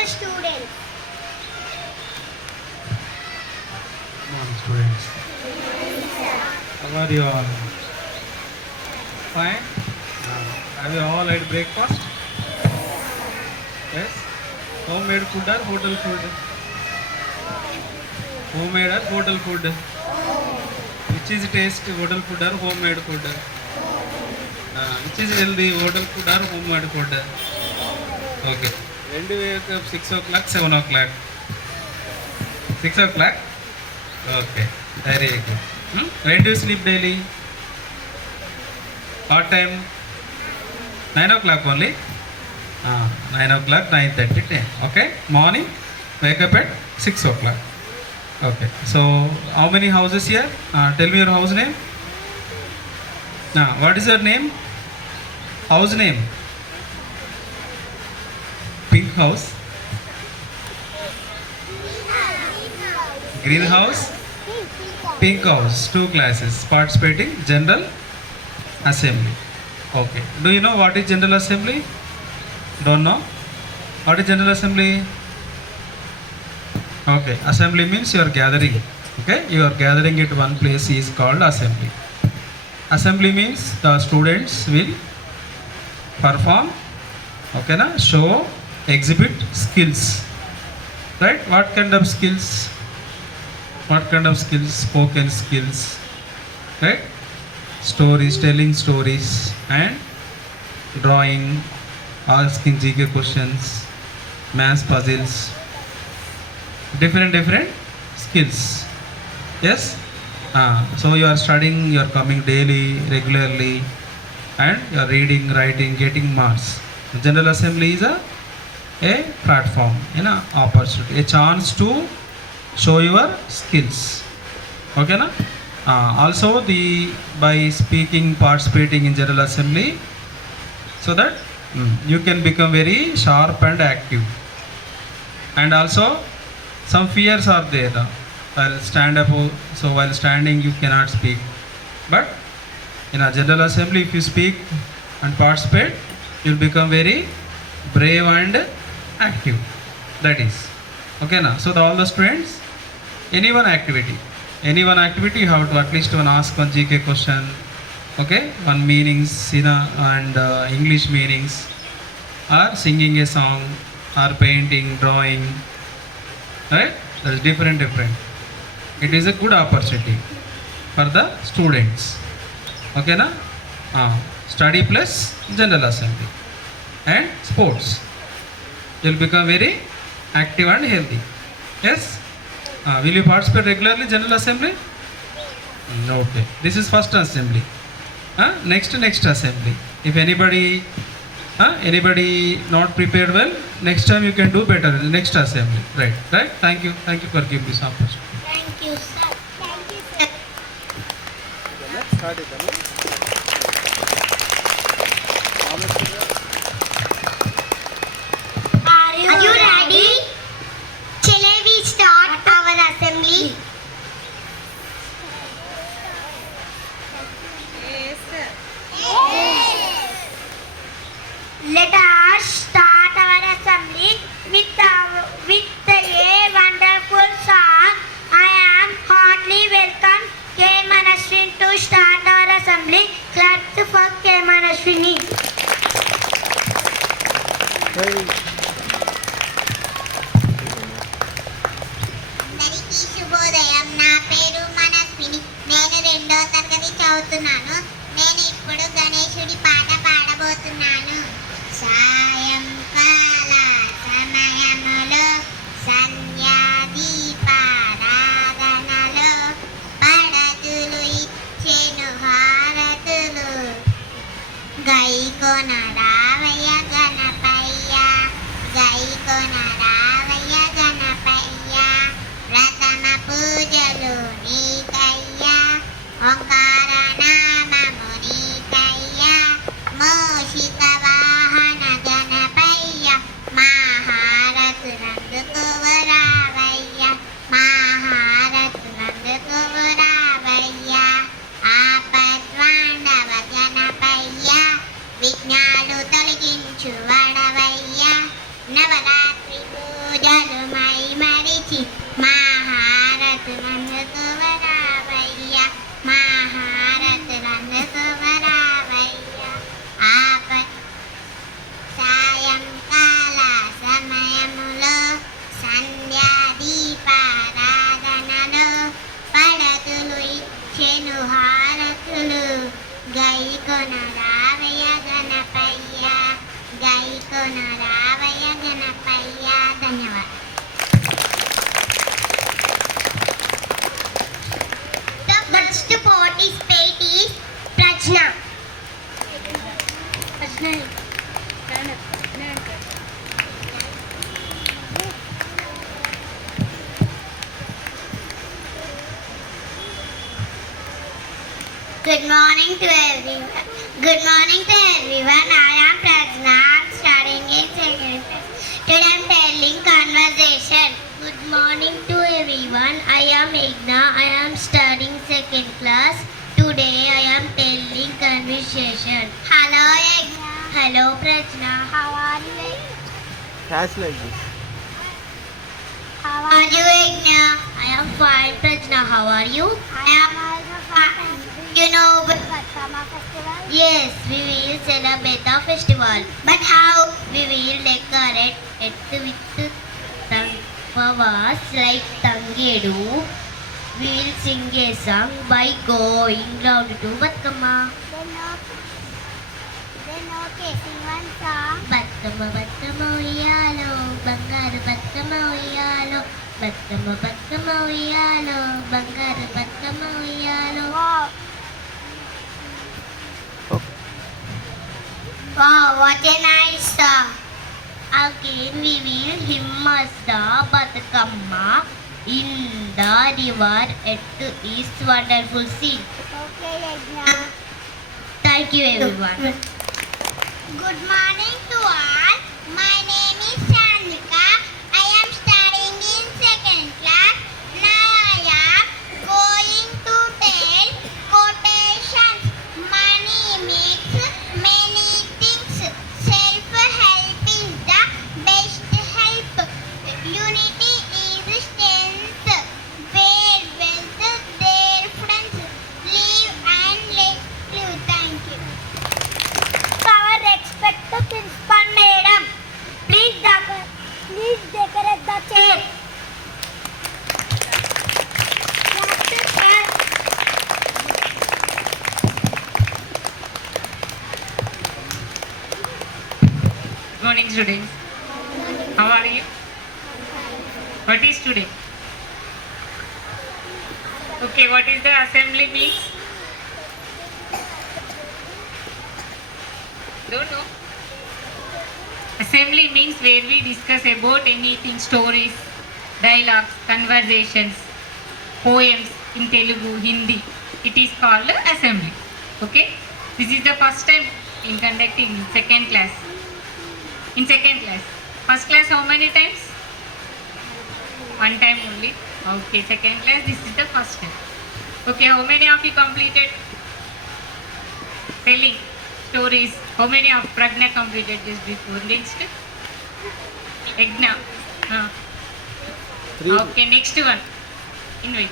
our students. Come on, students. How are you all? Fine? Have you all had breakfast? Yes? Homemade food or hotel food? Homemade or hotel food? Which is taste, hotel food or homemade food? Which is healthy, hotel food or homemade food? Okay. When do you wake up? 6 o'clock, 7 o'clock? 6 o'clock? Okay. Very good. When do you sleep daily? What time? 9 o'clock only? 9 o'clock, 9:30, 10. Okay. Morning, wake up at 6 o'clock. Okay. So, how many houses here? Tell me your house name. What is your name? House name? Pink house? Green house? Pink house. 2 classes participating General Assembly. Okay. Do you know what is General Assembly? Don't know? What is General Assembly? Okay. Assembly means you are gathering. Okay. You are gathering at one place is called assembly. Assembly means the students will perform, okay na, show, exhibit skills. Right? What kind of skills? What kind of skills? Spoken skills. Right? Stories, telling stories, and drawing, asking GK questions, math puzzles, different skills. Yes? So you are studying, you are coming daily, regularly, and you are reading, writing, getting marks. General Assembly is a platform, opportunity, a chance to show your skills. Okay na? Also by speaking, participating in General Assembly, so that you can become very sharp and active. And also some fears are there. While stand up, so while standing you cannot speak. But in a General Assembly, if you speak and participate, you will become very brave and active. That is. Okay na? So all the students, any one activity you have to at least ask one GK question. Okay, one meanings and English meanings, or singing a song, or painting, drawing. Right? That is different. It is a good opportunity for the students. Okay na? Study plus General Assembly and sports. You will become very active and healthy. Yes? Will you participate regularly General Assembly? Okay. This is first assembly. Next assembly. If anybody not prepared well, next time you can do better in the next assembly. Right? Thank you for giving this opportunity. Thank you, sir. Thank you, sir. Are you ready? Shall we start our assembly? Let us start our assembly with a wonderful song. I am heartily welcome K. Manaswini to start our assembly. Clap for K. Manaswini. అందరికీ శుభోదయం. నా పేరు మనస్విని. నేను 2వ తరగతి చదువుతున్నాను. నేను ఇప్పుడు గణేశుడి పాట పాడబోతున్నాను. సాయంకాల సమయములో సంధ్యాదీపారాధనలో పడతులు ఇచ్చెను హారతులు. గైకొన రావయ్య గణపయ్య, గైకొన రావయ్య గణపయ్య, ప్రథమ పూజలు నీకయ్యా, ఓంకార నామము నీకయ్యా, మోషిత Good morning to everyone. Good morning to everyone. I am Prajna. I am studying in second class. Today I am telling conversation. Good morning to everyone. I am Igna. I am studying second class. Today I am telling conversation. Hello Igna. Hello Prajna. How are you? Catch like this. How are you Igna? I am fine Prajna. How are you? I am also fine. You know Batkama festival? Yes, we will celebrate the festival. But how? We will decorate it with flowers like Tangedu. We will sing a song by going round to Batkama. Then okay, sing one song. Batkama, Batkama, uyalo, bangaru Batkama, uyalo. Batkama, Batkama, uyalo, bangaru Batkama, uyalo. Wow, what a nice song. Again, we will hymn us the Batkama in the river. It is wonderful scene. Okay, Yajna. Thank you, everyone. Good morning to all. My name is Chandrika. I am studying in second class. Now I am going to tell quotations. Money makes many things. Self-help is the best help. Unity is strength. Where wealth, there friends. Live and let live. Thank you. Our respect to principal madam. Please decorate the chair. Good morning, students. How are you? What is today? Okay, what is the assembly means? Don't know. Assembly means where we discuss about anything, stories, dialogues, conversations, poems in Telugu, Hindi. It is called assembly. Okay? This is the first time in conducting in second class. In second class. First class how many times? One time only. Okay, second class this is the first time. Okay, how many of you completed telling stories? How many of Pragna completed this before? Next? Egna. Three. Okay, next one. Invite.